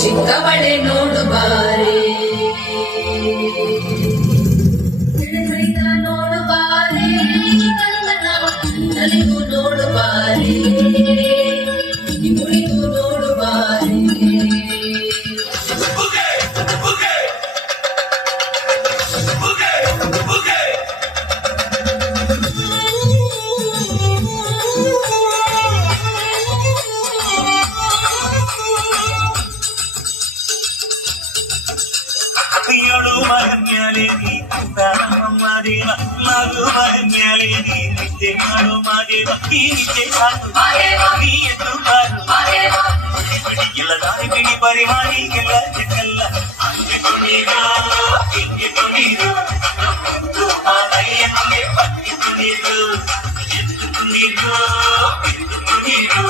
ಚಿಕ್ಕವಳೆ ನೋಡು ಬಾರೆ ನೋಡು ಬಾರೆ ನಲಿದು ನೋಡು ಬಾರೆ ಕುಳಿತು ನೋಡು ಬಾರೆ ಏಳು ಮಗನ್ಯಾಲೆ ನೀ ಮಾದೇವ ಮಗು ಮಗನ್ಯಾಲೆ ನೀ ನಿದ್ದೆ ಮಾಡು ಮಾದೇವ ಈ ನಿದ್ದೆ ಸಾಕು ನೀ ಎದ್ದು ಬಾರು ಬಿಡಿಗೆಲ್ಲ ದಾರಿ ಬಿಡಿ ಬರಿ ಮಾಡಿಗೆಲ್ಲ ಚೆಕ್ಕಲ್ಲ ಹಂಗೆ ಕುಣೀರು ಹಿಂಗೆ ಕುಣೀರು ಮಾದಯ್ಯನಿಗೆ ಪಟ್ಟಿ ಕುಣೀರು ಎದ್ದು ಕುಣೀರು ಎದ್ದು ಕುಣೀರು